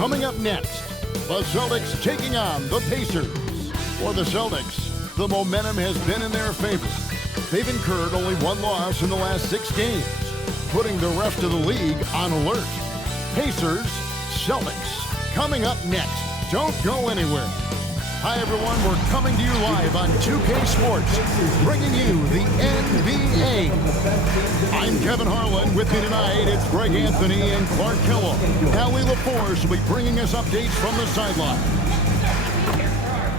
Coming up next, the Celtics taking on the Pacers. For the Celtics, the momentum has been in their favor. They've incurred only one loss in the last 6 games, putting the rest of the league on alert. Pacers, Celtics, coming up next. Don't go anywhere. Hi, everyone. We're coming to you live on 2K Sports, bringing you the NBA. I'm Kevin Harlan. With me tonight, it's Greg Anthony and Clark Kellogg. Allie LaForce will be bringing us updates from the sideline.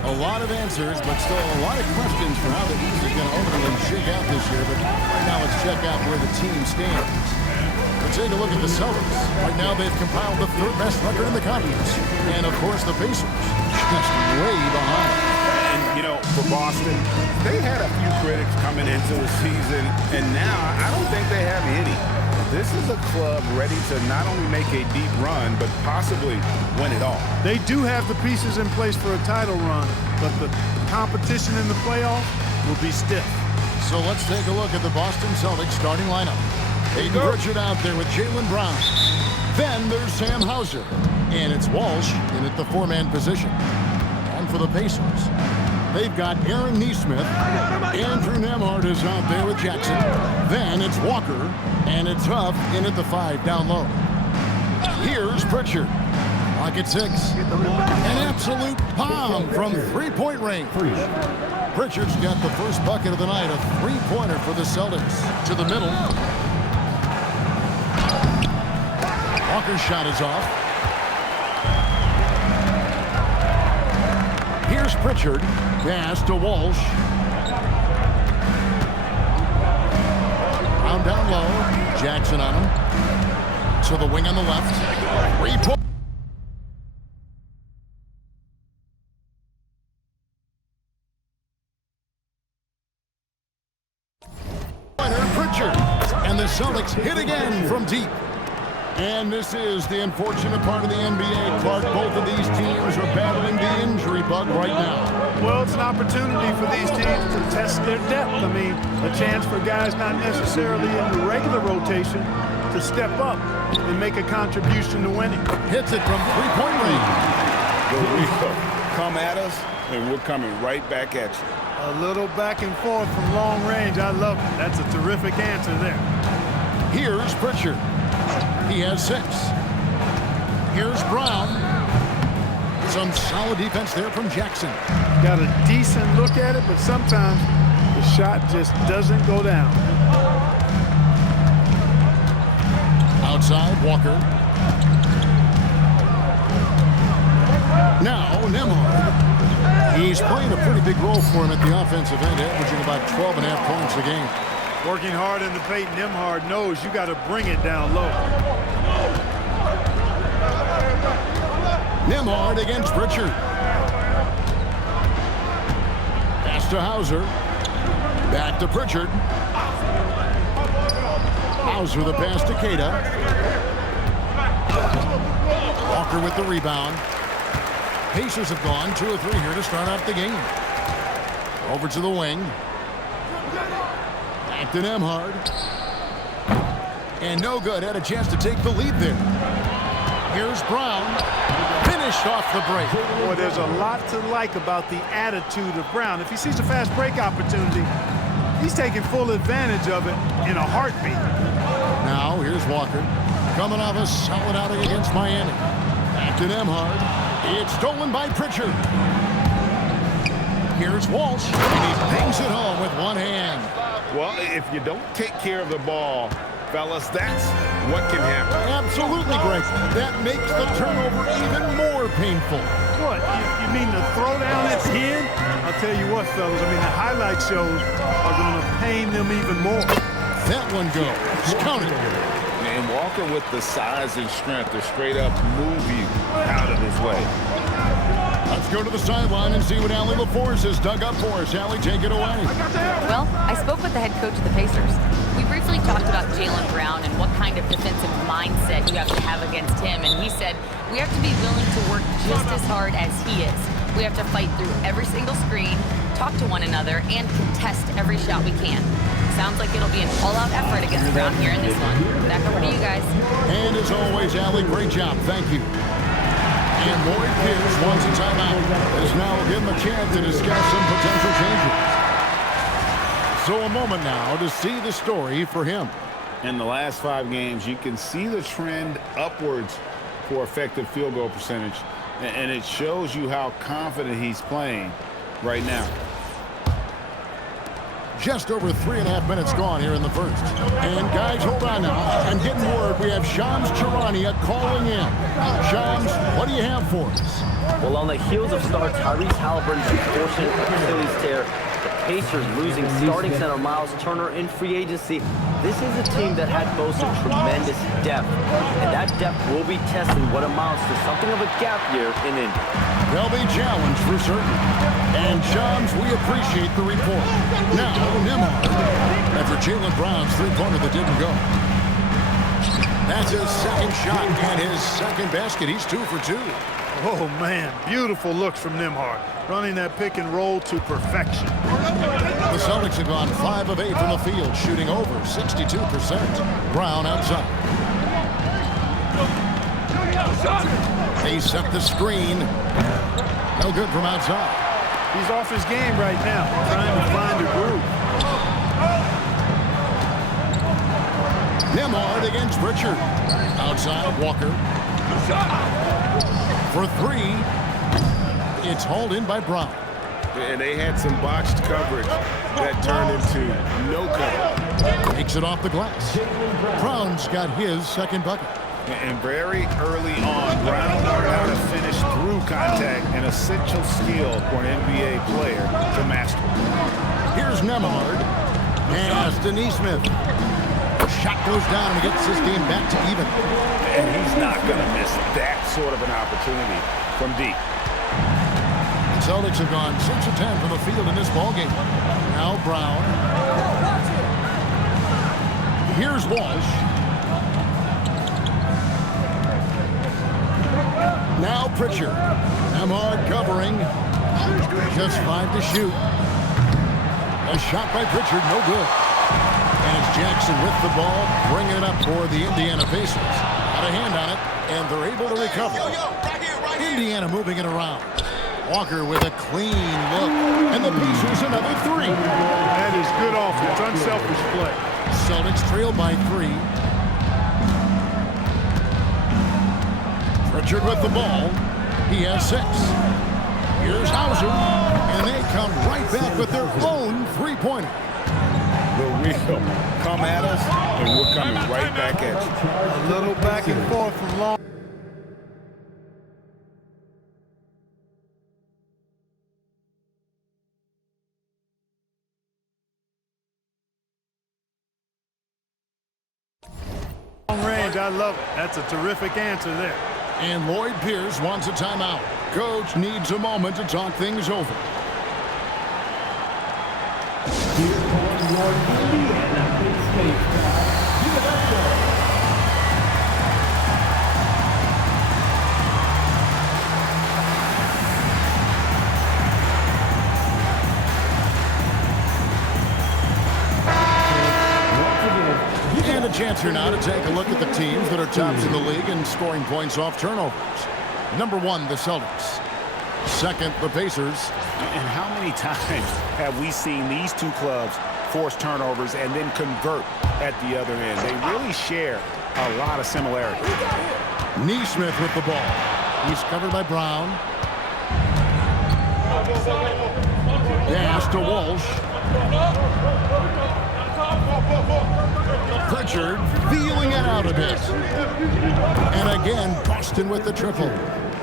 A lot of answers, but still a lot of questions for how the East is going to ultimately shake out this year. But right now, let's check out where the team stands. Let's take a look at the Celtics. Right now, they've compiled the 3rd best record in the conference. And, of course, the Pacers just way behind. And, you know, for Boston, they had a few critics coming into the season, and now I don't think they have any. This is a club ready to not only make a deep run, but possibly win it all. They do have the pieces in place for a title run, but the competition in the playoffs will be stiff. So let's take a look at the Boston Celtics starting lineup. Aiden Pritchard out there with Jaylen Brown. Then there's Sam Hauser. And it's Walsh in at the 4-man position. And for the Pacers, they've got Aaron Nesmith. Andrew Nembhard is out there with Jackson. Then it's Walker. And it's Huff in at the 5 down low. Here's Pritchard. Clock at 6. An absolute bomb from 3-point range. Pritchard's got the first bucket of the night, a 3-pointer for the Celtics. To the middle. Walker's shot is off. Here's Pritchard. Pass to Walsh. Brown down low. Jackson on him. To the wing on the left. 3-point. Pritchard. And the Celtics hit again from deep. And this is the unfortunate part of the NBA, Clark. Both of these teams are battling the injury bug right now. Well, it's an opportunity for these teams to test their depth. I mean, a chance for guys not necessarily in the regular rotation to step up and make a contribution to winning. Hits it from 3-point range. Here we go. Come at us, and we're coming right back at you. A little back and forth from long range. I love it. That's a terrific answer there. Here's Pritchard. He has 6. Here's Brown. Some solid defense there from Jackson. Got a decent look at it, but sometimes the shot just doesn't go down. Outside, Walker. Now, Nembhard. He's playing a pretty big role for him at the offensive end, averaging about 12.5 points a game. Working hard in the paint, Nembhard knows you got to bring it down low. Nembhard against Pritchard. Pass to Hauser. Back to Pritchard. Hauser the pass to Queta. Walker with the rebound. Pacers have gone 2 or 3 here to start out the game. Over to the wing. Back to Nembhard. And no good. Had a chance to take the lead there. Here's Brown. Finished off the break. Boy, there's a lot to like about the attitude of Brown. If he sees a fast break opportunity, he's taking full advantage of it in a heartbeat. Now, here's Walker. Coming off a solid outing against Miami. Back to Nembhard. It's stolen by Pritchard. Here's Walsh. And he bangs it home with one hand. Well, if you don't take care of the ball, fellas, that's what can happen. Absolutely, Greg. That makes the turnover even more painful. What, you mean the throwdown at the end? I'll tell you what, fellas, I mean, the highlight shows are going to pain them even more. That one goes. Count it. And Walker with the size and strength to straight up move you out of his way. Let's go to the sideline and see what Allie LaForce has dug up for us. Allie, take it away. Well, I spoke with the head coach of the Pacers. We briefly talked about Jaylen Brown and what kind of defensive mindset you have to have against him. And he said, we have to be willing to work just as hard as he is. We have to fight through every single screen, talk to one another, and contest every shot we can. Sounds like it'll be an all-out effort against Brown here in this one. Back over to you guys. And as always, Allie, great job. Thank you. And Lloyd Pierce wants a timeout, as now will give him a chance to discuss some potential changes. So a moment now to see the story for him. In the last 5 games, you can see the trend upwards for effective field goal percentage, and it shows you how confident he's playing right now. Just over 3.5 minutes gone here in the first. And guys, hold on now. I'm getting word we have Shams Charania calling in. Shams, what do you have for us? Well, on the heels of star Tyrese Halliburton's unfortunate Achilles tear, the Pacers losing starting center Miles Turner in free agency, this is a team that had boasted tremendous depth. And that depth will be testing what amounts to something of a gap year in Indy. They'll be challenged for certain. And Shams, we appreciate the report. Now, Nembhard, after Jaylen Brown's three-pointer that didn't go. That's his second shot and his second basket. He's 2 for 2. Oh, man, beautiful looks from Nembhard, running that pick and roll to perfection. The Celtics have gone 5 of 8 from the field, shooting over 62%. Brown outside. They set the screen. No good from outside. He's off his game right now, trying to find a groove. Nembhard against Pritchard. Outside, Walker. For 3. It's hauled in by Brown. And they had some botched coverage that turned into no cover. Takes it off the glass. Brown's got his second bucket. And very early on, Brown learned how to finish through contact, an essential skill for an NBA player to master. Here's Nembhard. Pass to Nesmith. Shot goes down and gets this game back to even. And he's not going to miss that sort of an opportunity from deep. The Celtics have gone 6 of 10 from the field in this ballgame. Now Brown. Here's Walsh. Now Pritchard. Nembhard covering. Just 5 to shoot. A shot by Pritchard, no good. And it's Jackson with the ball, bringing it up for the Indiana Pacers. Got a hand on it, and they're able to recover. Indiana moving it around. Walker with a clean look, and the Pacers another 3. That is good offense, unselfish play. Celtics trail by 3. Pritchard with the ball. He has 6. Here's Hauser, and they come right back with their own three-pointer. The wheel come at us, and we're coming right back at you. A little back and forth from long. Long range, I love it. That's a terrific answer there. And Lloyd Pierce wants a timeout. Coach needs a moment to talk things over. And a chance here now to take a look at the teams that are tops in the league in scoring points off turnovers. Number 1, the Celtics. Second, the Pacers. And how many times have we seen these two clubs force turnovers and then convert at the other end? They really share a lot of similarities. Nesmith with the ball. He's covered by Brown. Pass to Walsh. Pritchard feeling it out a bit. And again, Boston with the triple.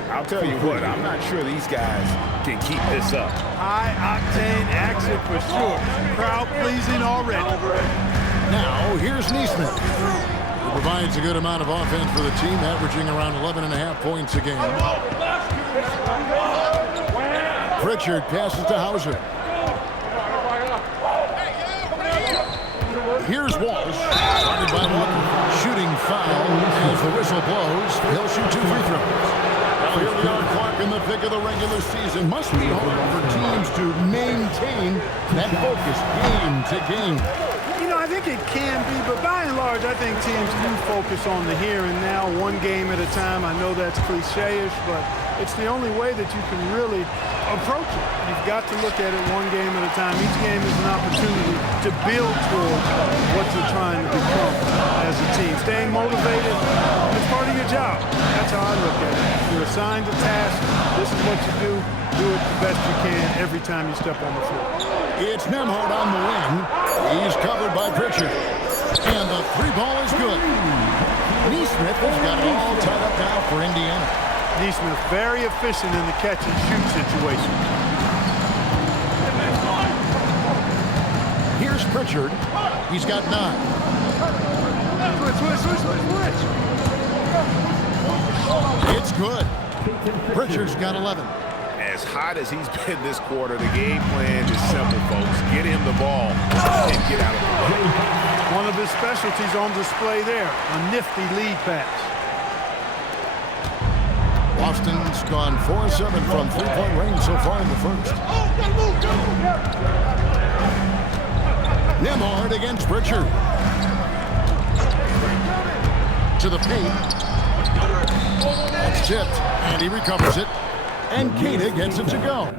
I'll tell you what, I'm not sure these guys can keep this up. High-octane action for sure. Crowd-pleasing already. Now, here's Nesmith, who provides a good amount of offense for the team, averaging around 11.5 points a game. Pritchard passes to Hauser. Here's Walsh, guarded by Walker. Shooting foul as the whistle blows. He'll shoot 2 free throws. Well, here we are, Clark, in the thick of the regular season. Must be hard for teams to maintain that focus game to game. You know, I think it can be, but by and large, I think teams do focus on the here and now, one game at a time. I know that's cliche-ish, but it's the only way that you can really approach it. You've got to look at it one game at a time. Each game is an opportunity to build towards what you're trying to become as a team. Staying motivated, it's part of your job. That's how I look at it. You're assigned a task. This is what you do. Do it the best you can every time you step on the floor. It's Nembhard on the wing. He's covered by Pritchard. And the three ball is good. Nesmith has got it all tied up now for Indiana. Nesmith very efficient in the catch and shoot situation. Here's Pritchard. He's got 9. It's good. Pritchard's got 11. As hot as he's been this quarter, the game plan is simple, folks. Get him the ball and get out of the way. One of his specialties on display there, a nifty lead pass. Boston's gone 4-7 from three-point range so far in the first. Nembhard against Pritchard. To the paint. That's tipped, and he recovers it. And Queta gets it to go.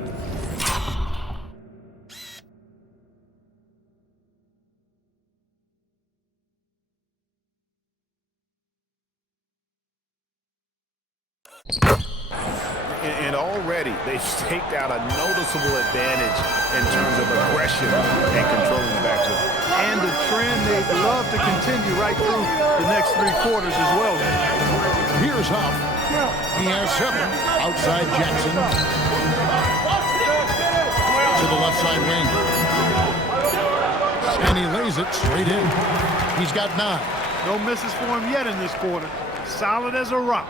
And already they've staked out a noticeable advantage in terms of aggression and controlling the backcourt. And the trend they'd love to continue right through the next 3 quarters as well. Here's Huff. He has 7 outside Jackson. To the left side wing. And he lays it straight in. He's got 9. No misses for him yet in this quarter. Solid as a rock.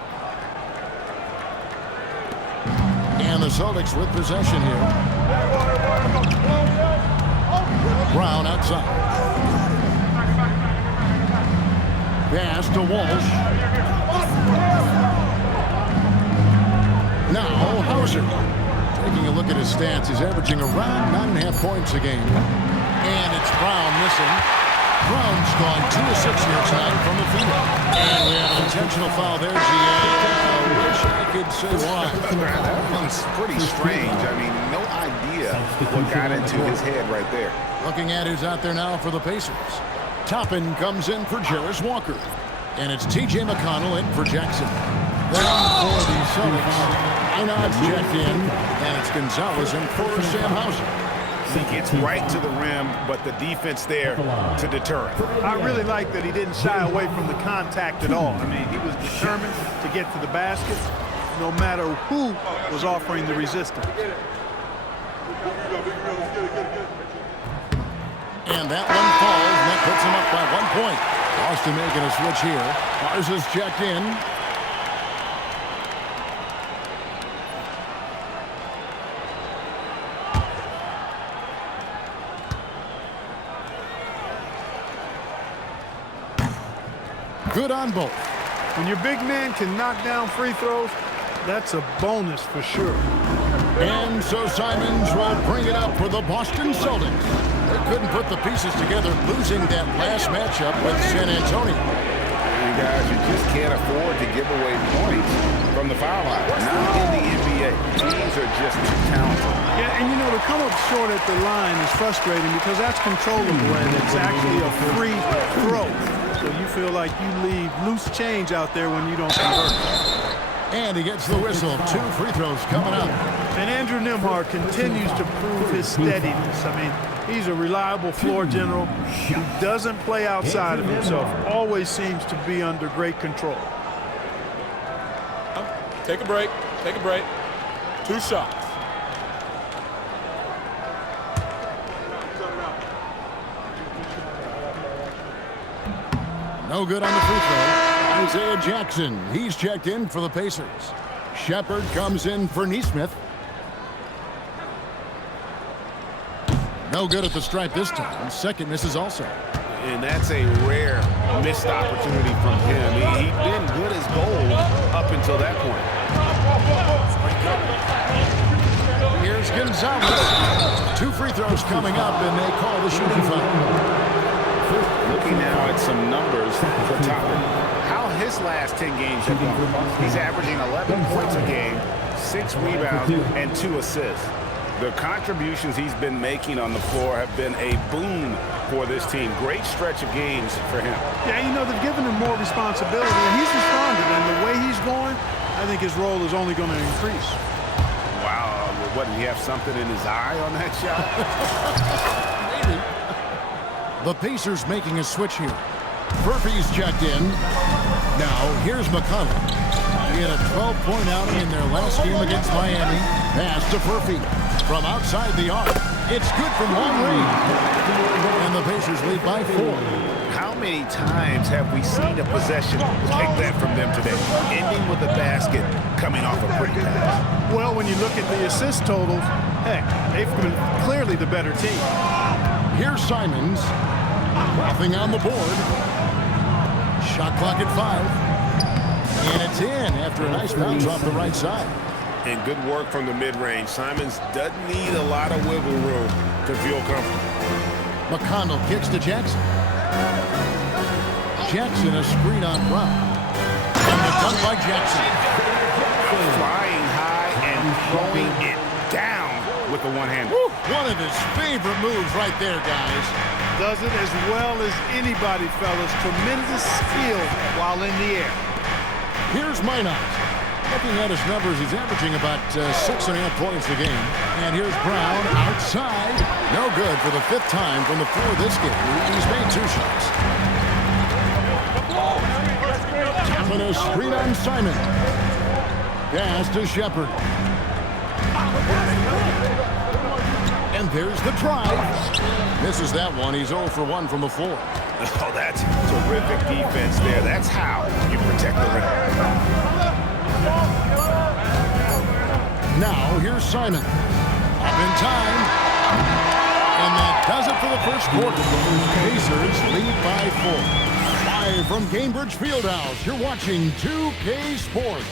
And the Celtics with possession here. Brown outside. Pass to Walsh. Now Hauser. Taking a look at his stats, he's averaging around 9.5 points a game. And it's Brown missing. Brown's gone 2 of 6 here tonight from the field. And we have an intentional foul there, GA. I wish I could say why. That one's pretty strange. I mean, no idea what got into his head right there. Looking at who's out there now for the Pacers. Toppin comes in for Jarris Walker. And it's T.J. McConnell in for Jackson. Then for the Celtics, Einard's checked in, and it's Gonzalez in for Sam Hauser. He gets right to the rim, but the defense there to deter him. I really like that he didn't shy away from the contact at all. I mean, he was determined to get to the basket, no matter who was offering the resistance. And that one falls, and that puts him up by 1 point. Boston making a switch here. Garza's checked in. Good on both. When your big man can knock down free throws, that's a bonus for sure. And so Simons will bring it up for the Boston Celtics. They couldn't put the pieces together, losing that last matchup with San Antonio. You guys, you just can't afford to give away points from the foul line. Not in the NBA. Teams are just too talented. Yeah, and you know, to come up short at the line is frustrating because that's controllable and it's actually a free throw. So you feel like you leave loose change out there when you don't convert. And he gets the whistle. 2 free throws coming up. And Andrew Nembhard continues to prove his steadiness. I mean, he's a reliable floor general. He doesn't play outside of himself. Always seems to be under great control. Take a break. Take a break. 2 shots. No good on the free throw. Isaiah Jackson, he's checked in for the Pacers. Shepard comes in for Nesmith. No good at the stripe this time. Second misses also. And that's a rare missed opportunity from him. He'd been good as gold up until that point. Here's Gonzalez. 2 free throws coming up, and they call the shooting foul. Looking now at some numbers for Topper. How his last 10 games have gone. He's averaging 11 points a game, 6 rebounds, and 2 assists. The contributions he's been making on the floor have been a boon for this team. Great stretch of games for him. Yeah, you know, they've given him more responsibility, and he's responded. And the way he's going, I think his role is only going to increase. Wow, what, did he have something in his eye on that shot? Maybe. The Pacers making a switch here. Murphy's checked in. Now, here's McConnell. He had a 12-point outing in their last game against Miami. Pass to Murphy from outside the arc. It's good from long range. And the Pacers lead by 4. How many times have we seen a possession like that from them today, ending with a basket coming off a pretty pass? Well, when you look at the assist totals, heck, they've been clearly the better team. Here's Simons. Nothing on the board. Shot clock at 5. And it's in after a nice bounce off the right side. And good work from the mid-range. Simons doesn't need a lot of wiggle room to feel comfortable. McConnell kicks to Jackson. Jackson a screen on Brown. And the dunk by Jackson. Flying high and throwing it down with the one-hander. One of his favorite moves right there, guys. Does it as well as anybody, fellas. Tremendous skill while in the air. Here's Minot. Looking at his numbers, he's averaging about 6.5 points a game. And here's Brown outside. No good for the 5th time from the floor this game. He's made 2 shots. Tapping a screen on Simon. Pass to Shepard. And there's the drive. Misses that one. He's 0 for 1 from the floor. Oh, that's terrific defense there. That's how you protect the rim. Now, here's Simon. Up in time. And that does it for the first quarter. Pacers lead by 4. Live from Cambridge Fieldhouse, you're watching 2K Sports.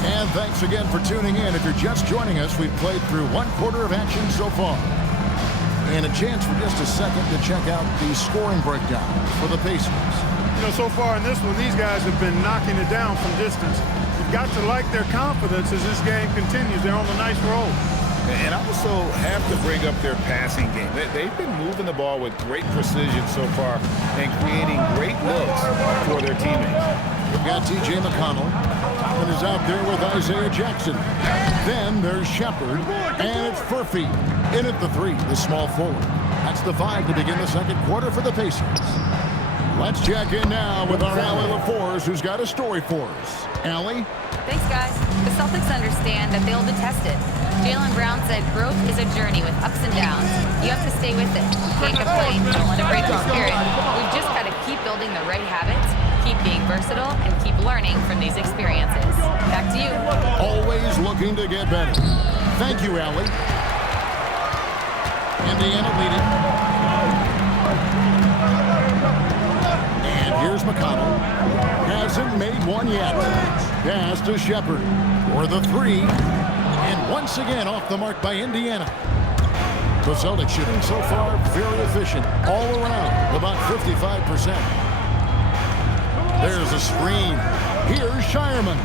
And thanks again for tuning in. If you're just joining us, we've played through 1 quarter of action so far. And a chance for just a second to check out the scoring breakdown for the Pacers. You know, so far in this one, these guys have been knocking it down from distance. You've got to like their confidence as this game continues. They're on a nice roll. And I also have to bring up their passing game. They've been moving the ball with great precision so far and creating great looks for their teammates. We've got T.J. McConnell, and is out there with Isaiah Jackson. Then there's Shepard, and it's Murphy in at the 3, the small forward. That's the 5 to begin the second quarter for the Pacers. Let's check in now with our Allie LaForce, who's got a story for us. Allie? Thanks, guys. The Celtics understand that they'll be tested. Jaylen Brown said growth is a journey with ups and downs. You have to stay with it. Can't complain. Don't let it break your spirit. We've just got to keep building the right habits, keep being versatile, and keep learning from these experiences. Back to you. Always looking to get better. Thank you, Allie. Indiana leading. And here's McConnell. Hasn't made one yet. Pass to Shepard for the 3. And once again off the mark by Indiana. The Celtics shooting so far very efficient. All around, about 55%. There's a screen. Here's Shireman.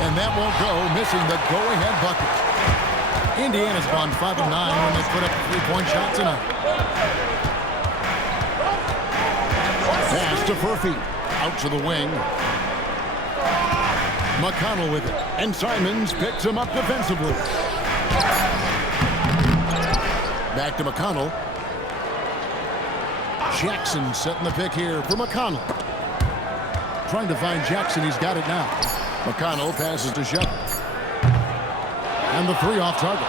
And that won't go, missing the go-ahead bucket. Indiana's gone 5 of 9 when they put up a 3-point shot tonight. Pass to Murphy. Out to the wing. McConnell with it. And Simons picks him up defensively. Back to McConnell. Jackson setting the pick here for McConnell. Trying to find Jackson. He's got it now. McConnell passes to Shepard. And the 3 off target.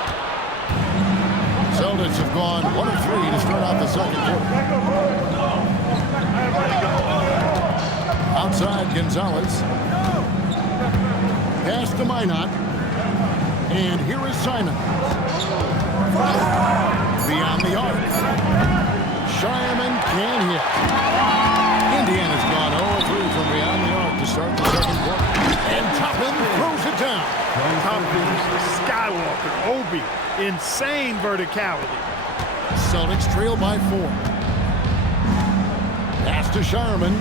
Celtics have gone 1 of 3 to start out the second quarter. Outside Gonzalez. Pass to Minot. And here is Simon. Beyond the arc. Shireman can hit. Indiana's gone 0-3 from beyond the arc to start the second quarter. And Toppin throws it down. Toppin, Skywalker, Obi, insane verticality. Celtics trail by 4. Pass to Shireman.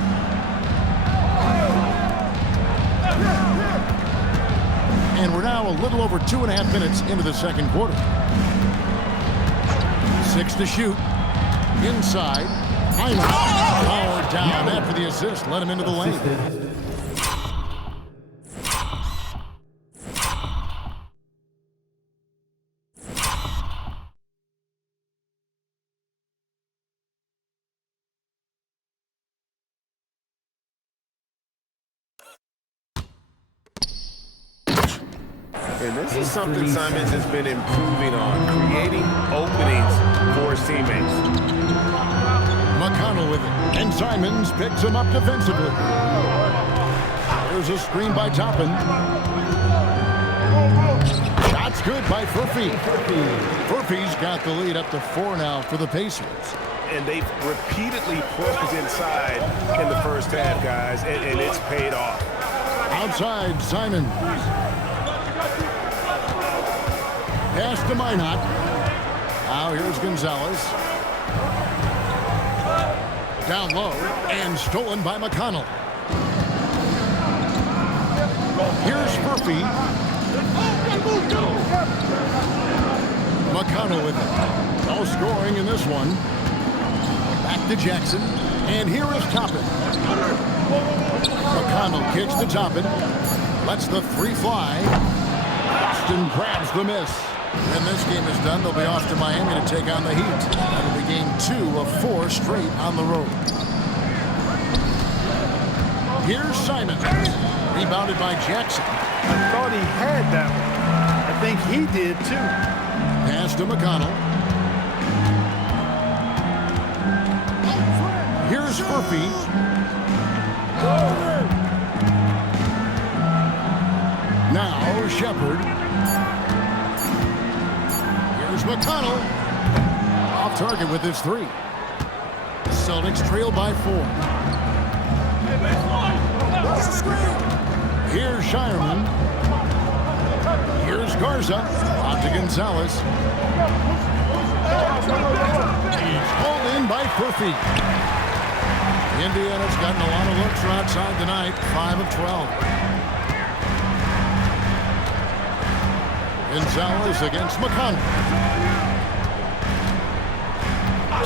And we're now a little over 2.5 minutes into the second quarter. 6 to shoot. Inside. Powered down after the assist. Let him into the lane. And this is something Simons has been improving on, creating openings for his teammates. McConnell with it. And Simons picks him up defensively. There's a screen by Toppin. Shot's good by Furphy. Furphy's got the lead up to 4 now for the Pacers. And they've repeatedly pushed inside in the first half, guys, and it's paid off. Outside, Simons. Pass to Minot. Now here's Gonzalez. Down low and stolen by McConnell. Here's Furphy. McConnell with it. No scoring in this one. Back to Jackson. And here is Toppin. McConnell kicks to Toppin. Lets the 3 fly. Boston grabs the miss. When this game is done, they'll be off to Miami to take on the Heat. That'll be game 2 of 4 straight on the road. Here's Simon. Rebounded by Jackson. I thought he had that one. I think he did too. Pass to McConnell. Here's Furphy. Now Shepard. Here's McConnell. Off target with his 3. The Celtics trail by 4. Here's Shireman. Here's Garza. On to Gonzalez. He's hauled in by Furphy. Indiana's gotten a lot of looks from outside tonight. 5 of 12. Gonzalez against McConnell.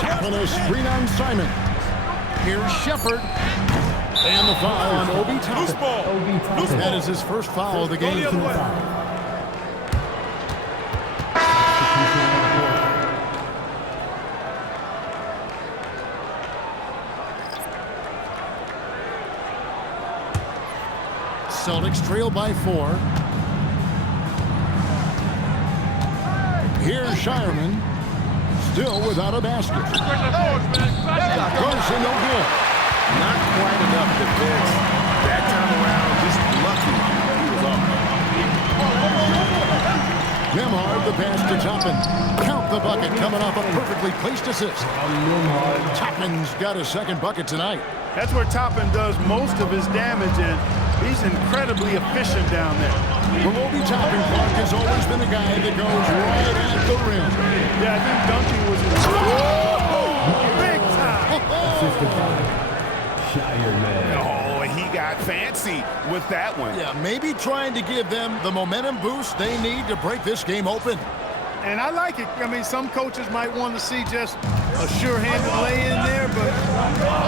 Tapping a screen on Simon. Here's Shepard. And the foul on Obi Toppin. That is his first foul of the game. Celtics trail by 4. Here's Shireman. Still without a basket. Garza no good. Not quite enough defense. That time around, just lucky he was off. Nembhard the pass to Toppin. Count the bucket coming off a perfectly placed assist. Toppin's got a second bucket tonight. That's where Toppin does most of his damage, and he's incredibly efficient down there. Well, Obi Toppin, Clark, has always been a guy that goes right at the rim. Yeah, I think Duncan was in big time. Oh, he got fancy with that one. Yeah, maybe trying to give them the momentum boost they need to break this game open. And I like it. I mean, some coaches might want to see just a sure-handed lay in there, but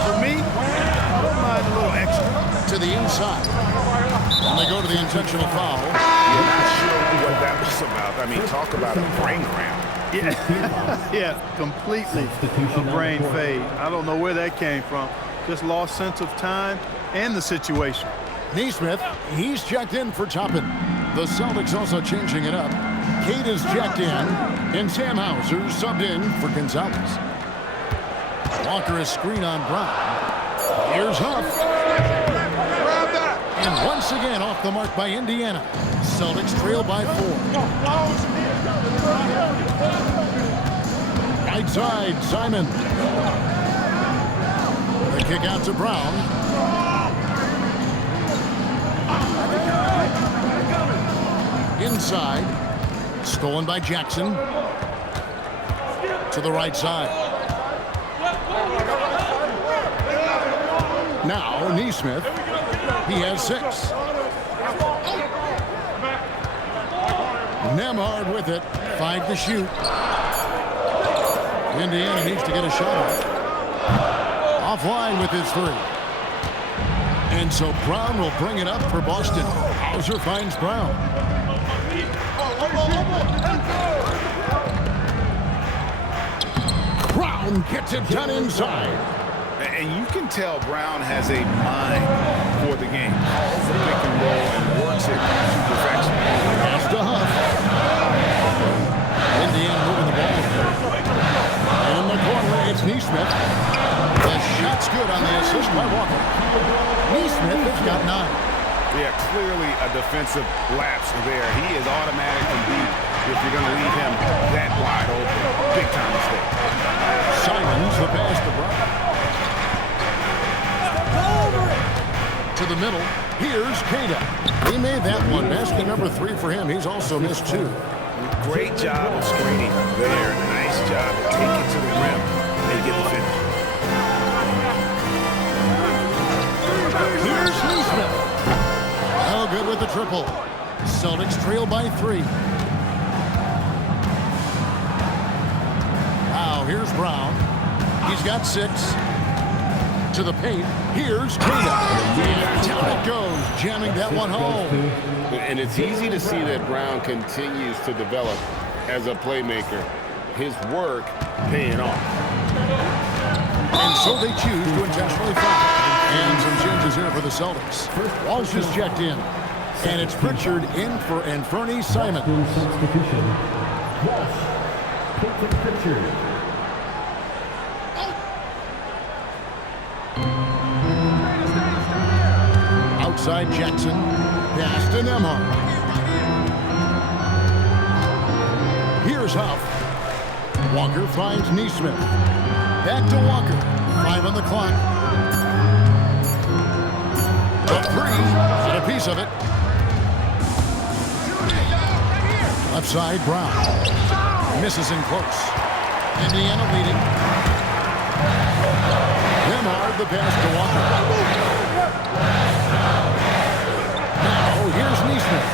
for me, I don't mind a little extra. To the inside. And they go to the intentional foul. You're not sure what that was about. I mean, talk about a brain cramp. Yeah, yeah, completely a brain fade. I don't know where that came from. Just lost sense of time and the situation. Neesmith, he's checked in for Toppin. The Celtics also changing it up. Cade is checked in, and Sam Hauser subbed in for Gonzalez. Walker is screen on Brown. Here's Huff. And once again off the mark by Indiana. Celtics trail by 4. Right side, Simon. The kick out to Brown. Inside. Stolen by Jackson. To the right side. Now, Neesmith. He has 6. Nembhard with it. 5 to shoot. Indiana needs to get a shot off. Offline with his 3. And so Brown will bring it up for Boston. Hauser finds Brown. Brown gets it done inside. And you can tell Brown has a mind for the game. Calls the pick and roll and works it to perfection. Pass to Huff. Indiana moving the ball. In the corner, it's Neesmith. The shot's good on the assist by Walker. Neesmith has got 9. Yeah, clearly a defensive lapse there. He is automatically beat if you're going to leave him that wide open. Big time mistake. Simons the pass to Brown. To the middle. Here's Queta. He made that one. Basket number 3 for him. He's also missed 2. Great job of screening there. Nice job to take it to the rim and get the finish. Here's Neesmith. Oh, good with the triple. Celtics trail by 3. Wow, here's Brown. He's got 6. To the paint. Here's Queta. And down it goes, jamming that one home. And it's easy to see that Brown continues to develop as a playmaker. His work paying off. And so they choose to intentionally foul. And some changes here for the Celtics. Walsh is checked in. And it's Pritchard in for Anfernee Simon. Substitution. Walsh. Pickett Pritchard. Outside Jackson. Pass to Nembhard. Here's Huff. Walker finds Neesmith. Back to Walker. 5 on the clock. A 3. Got a piece of it. Left side, Brown. Misses in close. Indiana leading. Nembhard the pass to Walker. Now, here's Neesmith.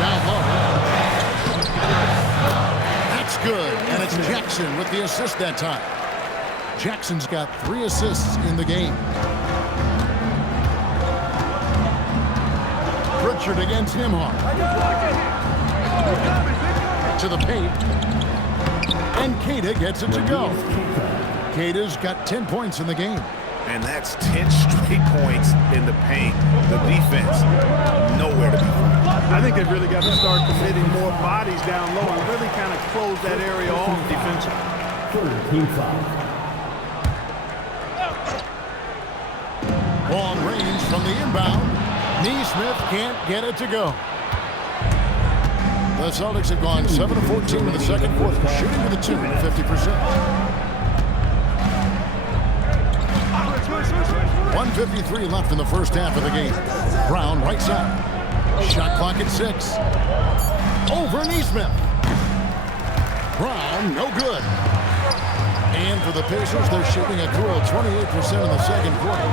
Down low. That's good. And it's Jackson with the assist that time. Jackson's got 3 assists in the game. Pritchard against Nembhard. To the paint. And Queta gets it to go. Queta's got 10 points in the game. And that's 10 straight points in the paint. The defense, nowhere to be found. I think they've really got to start committing more bodies down low and really kind of close that area off defensively. Team foul. Long range from the inbound. Neesmith can't get it to go. The Celtics have gone 7 of 14 in the second quarter, shooting with a 2 at 50%. 1:53 left in the first half of the game. Brown right side. Shot clock at 6. Over Neesmith. Brown, no good. And for the Pacers, they're shooting a cool 28% in the second quarter.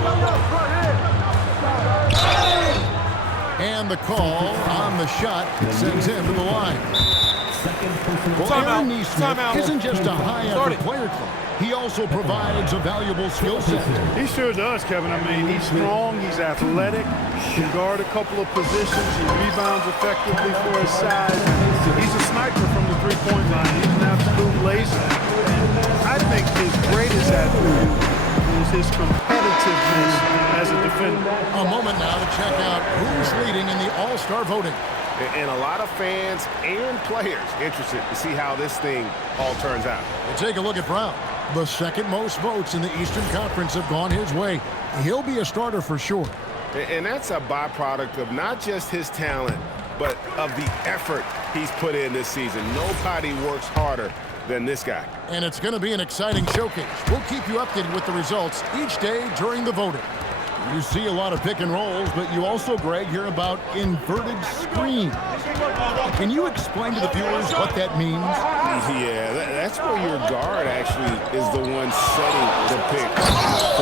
And the call on the shot sends him to the line. Well, Aaron Neesmith isn't just a high-effort player club. He also provides a valuable skill set. He sure does, Kevin. I mean, he's strong, he's athletic, he can guard a couple of positions, he rebounds effectively for his size. He's a sniper from the three-point line. He's an absolute laser. And I think his greatest attribute is his competitiveness as a defender. A moment now to check out who's leading in the All-Star voting. And a lot of fans and players interested to see how this thing all turns out. And take a look at Brown. The second most votes in the Eastern Conference have gone his way. He'll be a starter for sure. And that's a byproduct of not just his talent, but of the effort he's put in this season. Nobody works harder than this guy. And it's going to be an exciting showcase. We'll keep you updated with the results each day during the voting. You see a lot of pick and rolls, but you also, Greg, hear about inverted screens. Can you explain to the viewers what that means? Yeah, that's where your guard actually is the one setting the pick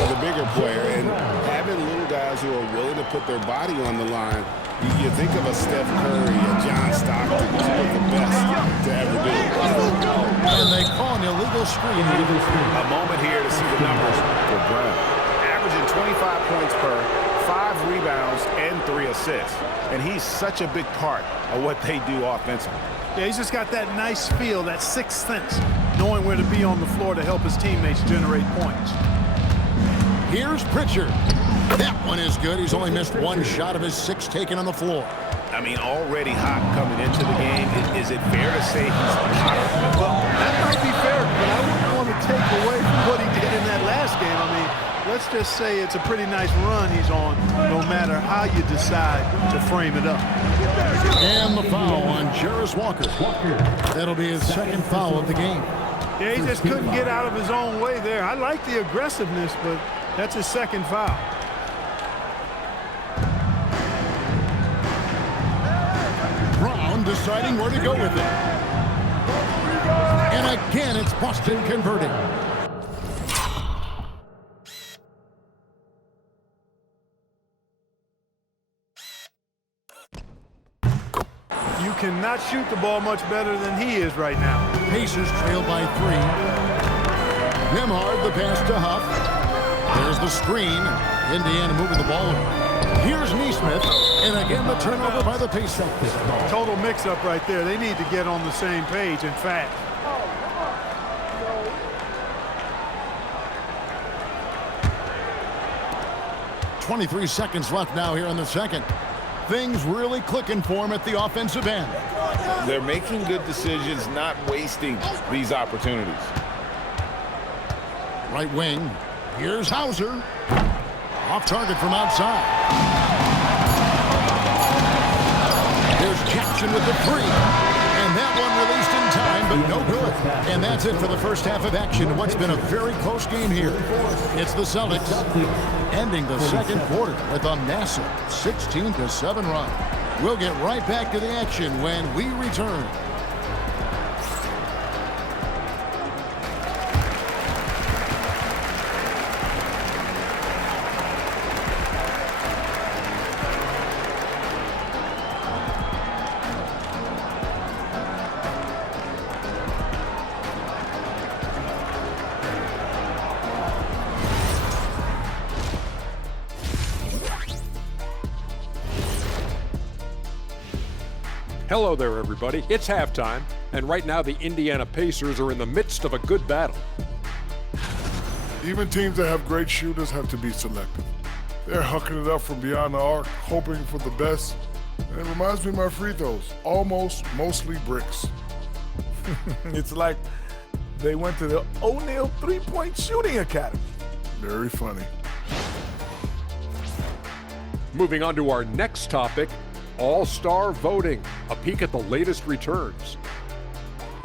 for the bigger player. And having little guys who are willing to put their body on the line, you think of a Steph Curry, a John Stockton, two of the best to ever do it. And they call an illegal screen. A moment here to see the numbers for Brown. Averaging 25 points per, 5 rebounds, and 3 assists. And he's such a big part of what they do offensively. Yeah, he's just got that nice feel, that sixth sense, knowing where to be on the floor to help his teammates generate points. Here's Pritchard. That one is good. He's only missed 1 shot of his 6 taken on the floor. I mean, already hot coming into the game. Is it fair to say he's hot? Well, that might be fair, but I wouldn't want to take away from what he did in that last game. I mean, let's just say it's a pretty nice run he's on, no matter how you decide to frame it up. And the foul on Jarace Walker. That'll be his 2nd foul of the game. Yeah, he just couldn't get out of his own way there. I like the aggressiveness, but that's his 2nd foul. Brown deciding where to go with it. And again, it's Boston converting. You cannot shoot the ball much better than he is right now. Pacers trail by 3. Nembhard the pass to Huff. There's the screen. Indiana moving the ball. Here's Nesmith. And again, the turnover by the Pacers. Total mix-up right there. They need to get on the same page, in fact. .23 seconds left now here in the second. Things really clicking for him at the offensive end. They're making good decisions, not wasting these opportunities. Right wing. Here's Hauser. Off target from outside. There's Jackson with the 3. And that one released in time, but no good. And that's it for the first half of action. What's been a very close game here. It's the Celtics ending the second quarter with a massive 16-7 run. We'll get right back to the action when we return. Hello there, everybody. It's halftime, and right now the Indiana Pacers are in the midst of a good battle. Even teams that have great shooters have to be selective. They're hucking it up from beyond the arc, hoping for the best. And it reminds me of my free throws, almost mostly bricks. It's like they went to the O'Neal three-point shooting academy. Very funny. Moving on to our next topic, All-Star voting, a peek at the latest returns.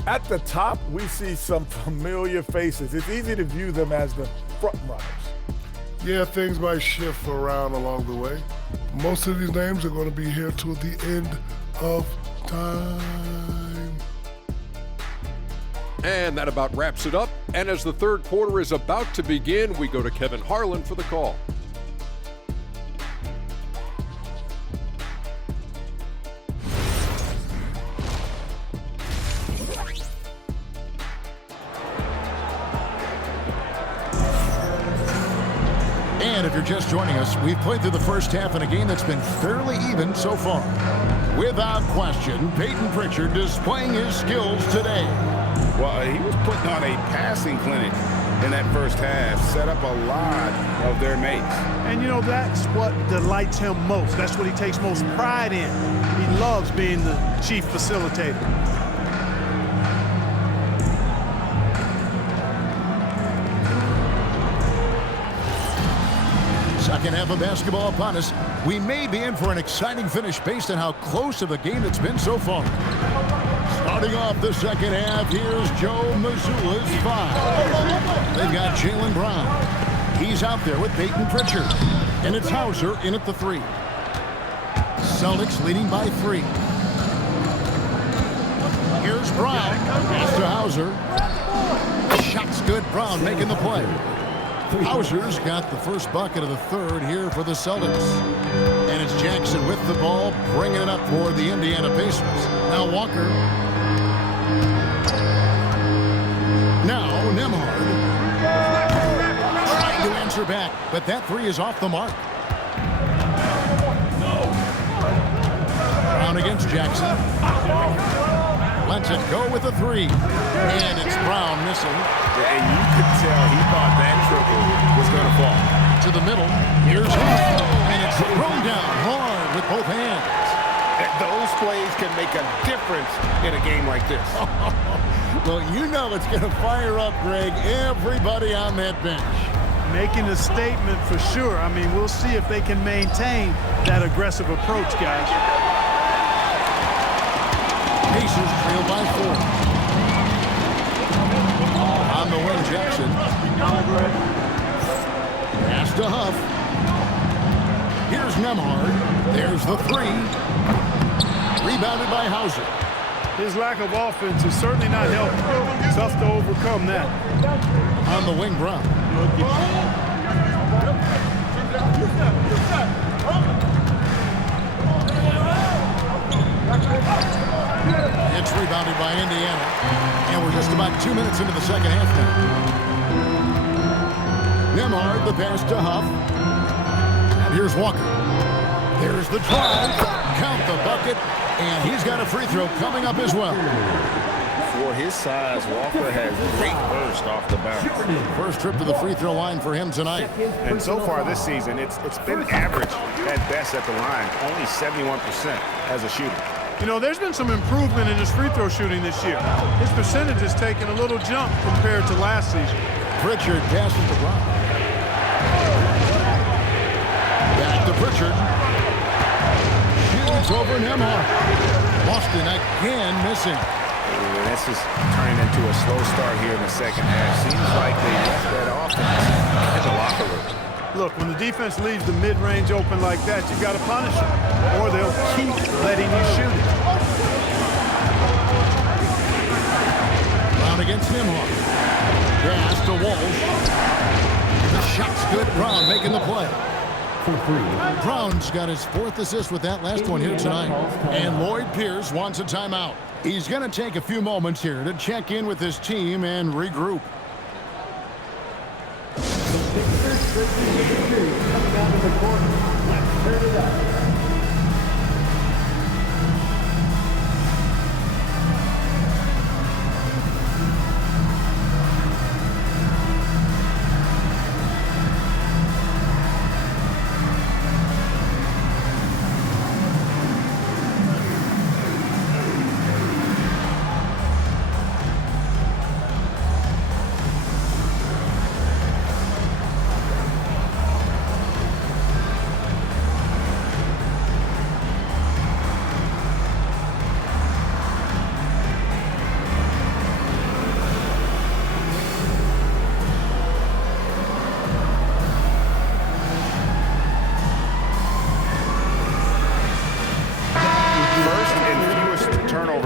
At the top, we see some familiar faces. It's easy to view them as the front runners. Yeah, things might shift around along the way. Most of these names are going to be here till the end of time. And that about wraps it up. And as the third quarter is about to begin, we go to Kevin Harlan for the call. And if you're just joining us, we've played through the first half in a game that's been fairly even so far. Without question, Peyton Pritchard displaying his skills today. Well, he was putting on a passing clinic in that first half, set up a lot of their mates. And you know, that's what delights him most. That's what he takes most pride in. He loves being the chief facilitator. Second half of basketball upon us. We may be in for an exciting finish based on how close of a game it's been so far. Starting off the second half, here's Joe Mazzulla's foul. They've got Jaylen Brown. He's out there with Peyton Pritchard. And it's Hauser in at the 3. Celtics leading by 3. Here's Brown. Pass to Hauser. The shot's good. Brown making the play. Hauser's got the first bucket of the third here for the Celtics. And it's Jackson with the ball, bringing it up for the Indiana Pacers. Now Walker. Now Nembhard. Trying to answer back, but that 3 is off the mark. Brown against Jackson. Lets it go with a 3. And it's Brown missing. And you could tell he thought that triple was going to fall. To the middle. Here's Huff. And it's thrown down hard with both hands. Those plays can make a difference in a game like this. Well, you know it's going to fire up, Greg, everybody on that bench. Making a statement for sure. I mean, we'll see if they can maintain that aggressive approach, guys. Pacers trail by 4. On the wing, Jackson. Pass to Huff. Here's Nembhard. There's the 3. Rebounded by Hauser. His lack of offense is certainly not helping. Tough to overcome that. On the wing, Brown. It's rebounded by Indiana. And we're just about 2 minutes into the second half now. Nembhard, the pass to Huff. And here's Walker. There's the drive. Count the bucket. And he's got a free throw coming up as well. For his size, Walker has great burst off the bounce. First trip to the free throw line for him tonight. And so far this season, it's been average at best at the line, only 71% as a shooter. You know, there's been some improvement in his free throw shooting this year. His percentage has taken a little jump compared to last season. Pritchard passes to Brown. Back to Pritchard. Shoots over Nembhard. Boston again missing. This is turning into a slow start here in the second half. Seems like they left that offense in the locker room. Look, when the defense leaves the mid-range open like that, you got to punish them, or they'll keep letting you shoot it. Brown against Nembhard. Pass to Walsh. The shot's good. Brown making the play. Brown's got his 4th assist with that last one here tonight. And Lloyd Pierce wants a timeout. He's going to take a few moments here to check in with his team and regroup. Coming down to the court. Let's turn it up.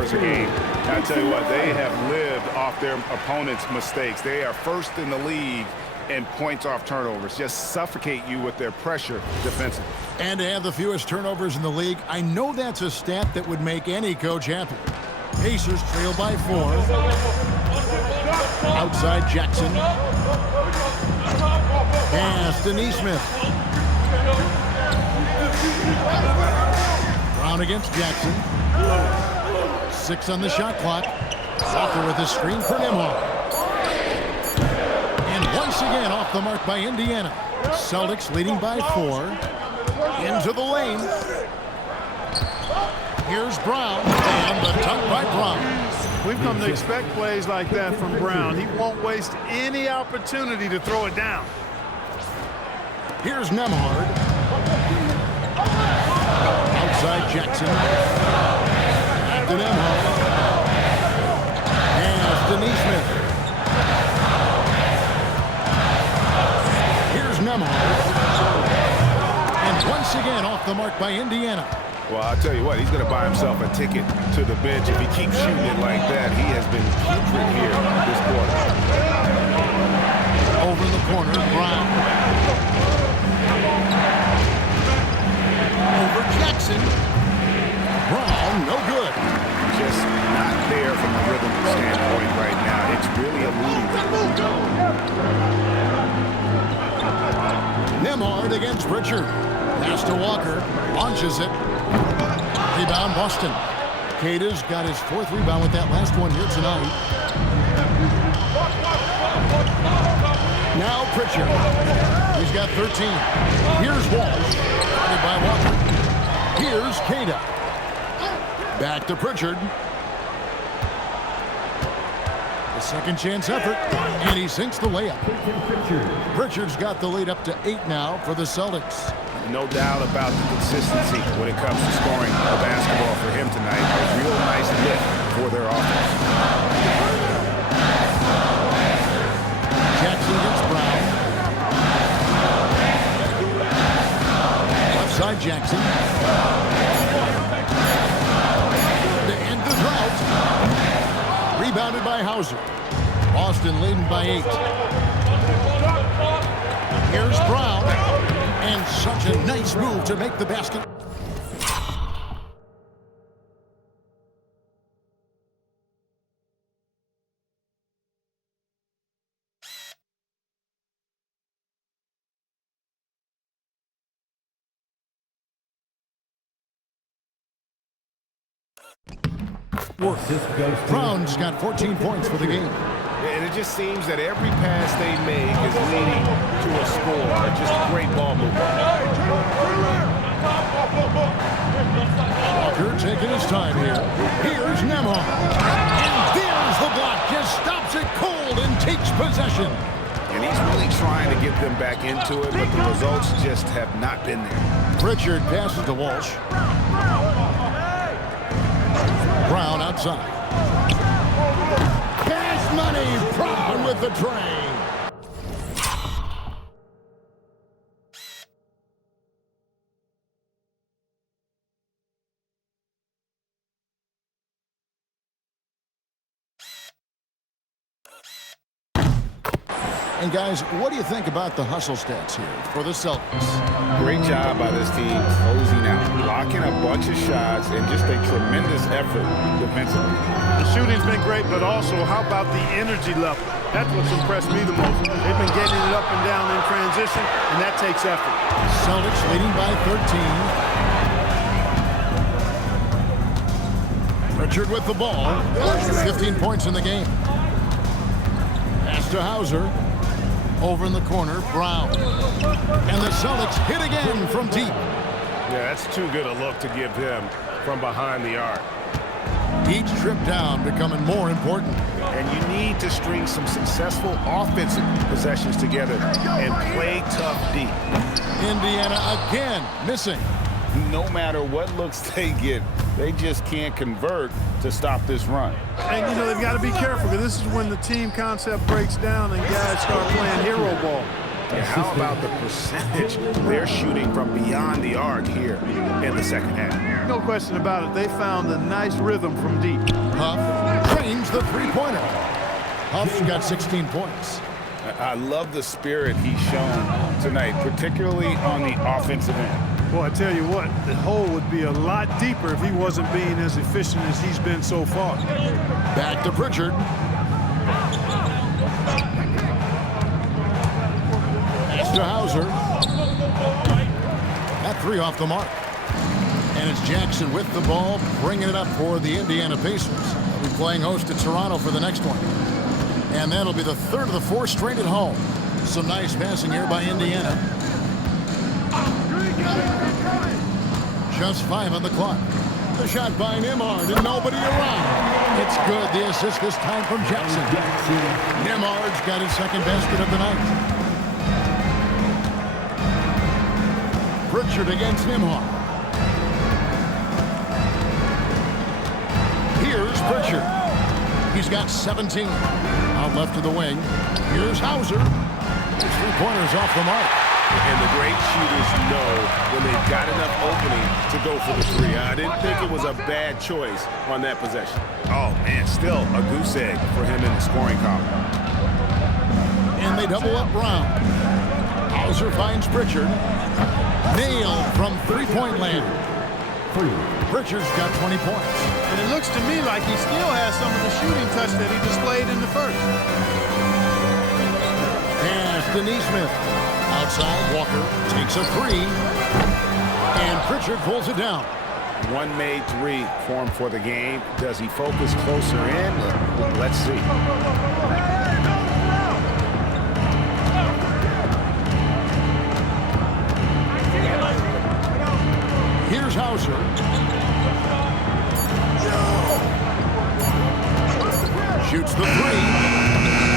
A game. I tell you what, they have lived off their opponent's mistakes. They are first in the league in points off turnovers. Just suffocate you with their pressure defensively. And to have the fewest turnovers in the league, I know that's a stat that would make any coach happy. Pacers trail by 4. Outside Jackson. Pass to Nesmith. Brown against Jackson. 6 on the shot clock. Walker with a screen for Nembhard. And once again off the mark by Indiana. Celtics leading by 4. Into the lane. Here's Brown. And the dunk by Brown. We've come to expect plays like that from Brown. He won't waste any opportunity to throw it down. Here's Nembhard. Outside Jackson. To Nembhard. And Denise Smith. Here's Nembhard. And once again off the mark by Indiana. Well, I'll tell you what, he's going to buy himself a ticket to the bench. If he keeps shooting it like that, he has been putrid here this quarter. Over in the corner, Brown. Over Jackson. Brown, no good. Just not there from a rhythm standpoint right now. It's really eluding him. Nembhard against Pritchard. Pass to Walker. Launches it. Rebound, Boston. Queta's got his 4th rebound with that last one here tonight. Now Pritchard. He's got 13. Here's Walsh. Guarded by Walker. Here's Queta. Back to Pritchard. A second chance effort. And he sinks the layup. Pritchard's got the lead up to 8 now for the Celtics. No doubt about the consistency when it comes to scoring the basketball for him tonight. A real nice lift for their offense. Jackson against Brown. Left side Jackson. To end the drought. Rebounded by Hauser. Boston leading by 8. Here's Brown. And such a nice move to make the basket. Brown's got 14 points for the game. And it just seems that every pass they make is leading to a score. Just great ball movement. Walker taking his time here. Here's Nembhard. And there's the block. Just stops it cold and takes possession. And he's really trying to get them back into it, but the results just have not been there. Pritchard passes to Walsh. Brown outside. Cash money. Brown with the tray. And guys, what do you think about the hustle stats here for the Celtics? Great job by this team closing out, blocking a bunch of shots, and just a tremendous effort defensively. The shooting's been great, but also how about the energy level? That's what's impressed me the most. They've been getting it up and down in transition, and that takes effort. Celtics leading by 13. Pritchard with the ball. 15 points in the game. Pass to Hauser. Over in the corner, Brown. And the Celtics hit again from deep. Yeah, that's too good a look to give him from behind the arc. Each trip down becoming more important. And you need to string some successful offensive possessions together and play tough deep. Indiana again missing. No matter what looks they get, they just can't convert to stop this run. And, you know, they've got to be careful because this is when the team concept breaks down and guys start playing hero ball. Yeah, how about the percentage they're shooting from beyond the arc here in the second half? No question about it. They found a nice rhythm from deep. Huff trains the three-pointer. Huff's got 16 points. I love the spirit he's shown tonight, particularly on the offensive end. Boy, I tell you what, the hole would be a lot deeper if he wasn't being as efficient as he's been so far. Back to Pritchard. Pass to Hauser. That three off the mark. And it's Jackson with the ball, bringing it up for the Indiana Pacers. They'll be playing host to Toronto for the next one. And that'll be the third of the four straight at home. Some nice passing here by Indiana. Just 5 on the clock. The shot by Nembhard and nobody around. It's good. The assist this time from Jackson. Nembhard's got his second basket of the night. Pritchard against Nembhard. Here's Pritchard. He's got 17. Out left to the wing. Here's Hauser. His three-pointers off the mark. And the great shooters know when they've got enough opening to go for the three. I didn't think it was a bad choice on that possession. Oh, man, still a goose egg for him in the scoring column. And they double up Brown. Hauser finds Pritchard. Nailed from three-point land. Pritchard's got 20 points. And it looks to me like he still has some of the shooting touch that he displayed in the first. Pass to Nesmith. Outside, Walker takes a three. And Pritchard pulls it down. One made three formed for the game. Does he focus closer in? Let's see. Here's Hauser. Shoots the three.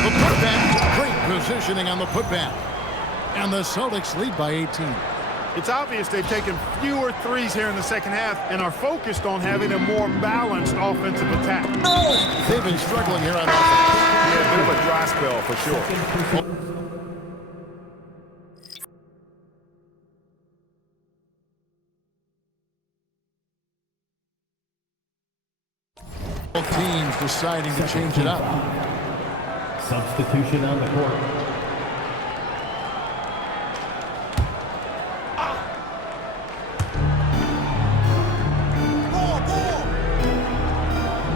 The putback. Great positioning on the putback. And the Celtics lead by 18. It's obvious they've taken fewer threes here in the second half and are focused on having a more balanced offensive attack. They've been struggling here on offense. Yeah, a bit of a dry spell for sure. Both teams deciding to change it up. Substitution on the court.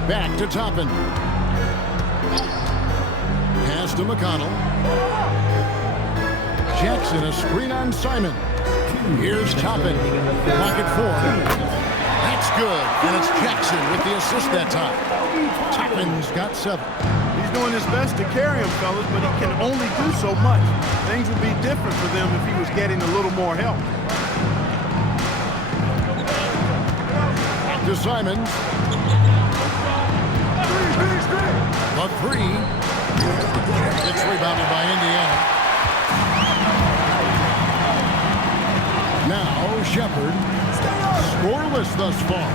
Back to Toppin. Pass to McConnell. Jackson, a screen on Simon. Here's Toppin. Pocket four. That's good. And it's Jackson with the assist that time. Toppin's got 7. He's doing his best to carry him, fellas, but he can only do so much. Things would be different for them if he was getting a little more help. Back to Simons. The three. It's rebounded by Indiana. Now Shepard. Scoreless thus far.